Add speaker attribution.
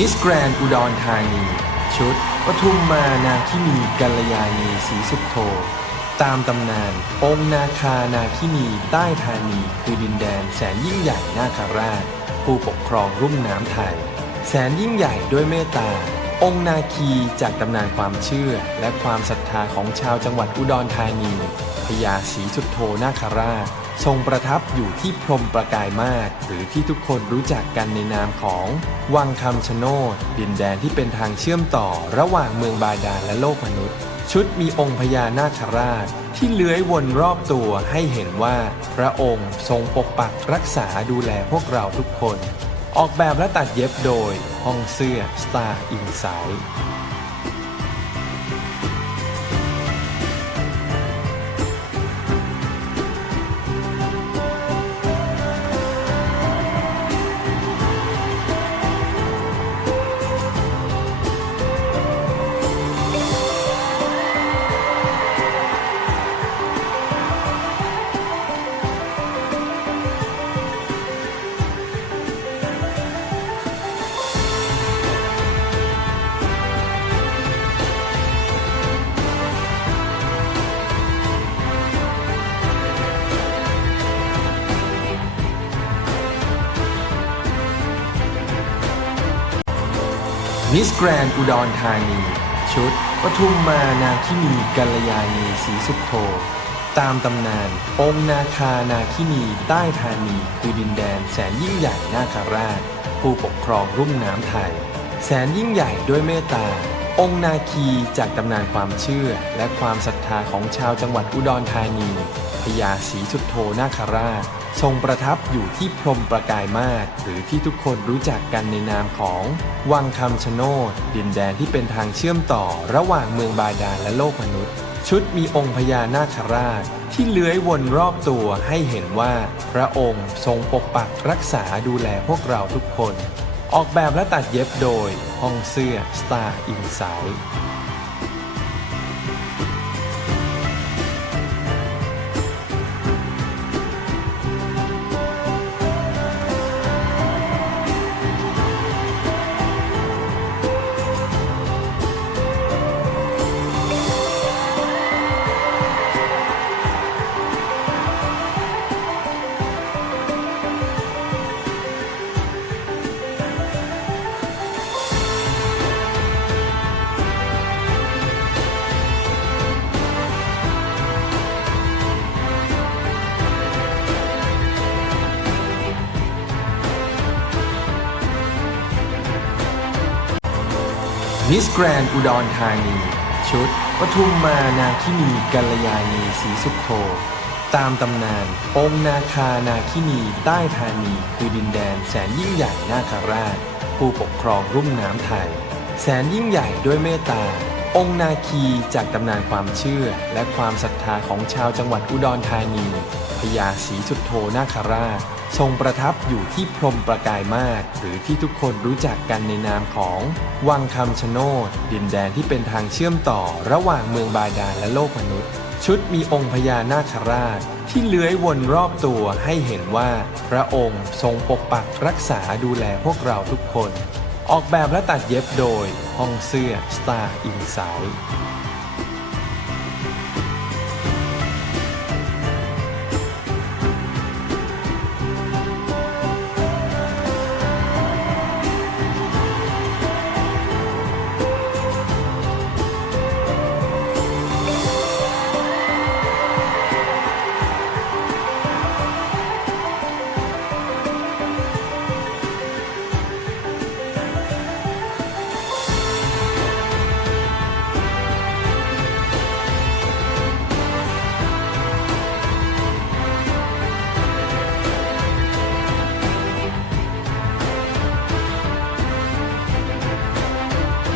Speaker 1: มิสแกรนอุดรธานี ชุดปทุมมานาคินีกัลยาณีศรีสุขโธตามตำนานองค์นาคานาคินีใต้ธานีคือดินแดนแสนยิ่งใหญ่นาคาราช ผู้ปกครองรุ่มน้ำไทย แสนยิ่งใหญ่ด้วยเมตตา องค์นาคีจากตำนานความเชื่อ และความศรัทธาของชาวจังหวัดอุดรธานีพญาศรีสุโธนาคาราช ทรงประทับอยู่ที่พรมประกายมาศหรือที่ทุกคนรู้จักกันในนามของ วังคำชะโนด ดินแดนที่เป็นทางเชื่อมต่อระหว่างเมืองบาดาลและโลกมนุษย์ ชุดมีองค์พญานาคราช ที่เลื้อยวนรอบตัวให้เห็นว่า พระองค์ทรงปกปักรักษาดูแลพวกเราทุกคน ออกแบบและตัดเย็บโดยห้องเสื้อ Star Insight มิสแกรนอุดรธานี ชุดปทุมมานาคินีกัลยาณีสีสุขโธตามตำนาน องค์นาคานาคินีใต้ธานีคือดินแดนแสนยิ่งใหญ่นาคาราช ผู้ปกครองรุ่มน้ำไทย แสนยิ่งใหญ่ด้วยเมตตา องค์นาคีจากตำนานความเชื่อและความศรัทธาของชาวจังหวัดอุดรธานีพญาศรีสุดโธนาคราช ทรงประทับอยู่ที่พรมประกายมาศหรือที่ทุกคนรู้จักกันในนามของวังคำชะโนด ดินแดนที่เป็นทางเชื่อมต่อระหว่างเมืองบาดาลและโลกมนุษย์ ชุดมีองค์พญานาคราช ที่เลื้อยวนรอบตัวให้เห็นว่า พระองค์ทรงปกปักรักษาดูแลพวกเราทุกคน ออกแบบและตัดเย็บโดยห้องเสื้อ Star Insight มิสแกรนอุดรธานี ชุดปทุมมานาคินีกัลยาณีศรีสุขโธตามตำนาน องค์นาคานาคินีใต้ธานี คือดินแดนแสนยิ่งใหญ่นาคาราช ผู้ปกครองรุ่มน้ำไทย แสนยิ่งใหญ่ด้วยเมตตา องค์นาคีจากตำนานความเชื่อและความศรัทธาของชาวจังหวัดอุดรธานี พญาศรีสุโธนาคราช ทรงประทับอยู่ที่พรมประกายมาศหรือที่ทุกคนรู้จักกันในนามของ วังคำชะโนด ดินแดนที่เป็นทางเชื่อมต่อระหว่างเมืองบาดาลและโลกมนุษย์ ชุดมีองค์พญานาคราช ที่เลื้อยวนรอบตัวให้เห็นว่า พระองค์ทรงปกปักรักษาดูแลพวกเราทุกคน ออกแบบและตัดเย็บโดยห้องเสื้อ Star Insight